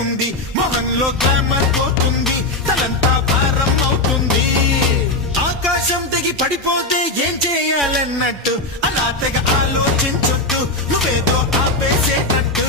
ఏముంది మొహంలో గ్లామర్ పోతుంది తలంతా భారం అవుతుంది ఆకాశం తెగి పడిపోతే ఏం చేయాలన్నట్టు అలా తెగ ఆలోచించొద్దు నువ్వేదో ఆపేసేటట్టు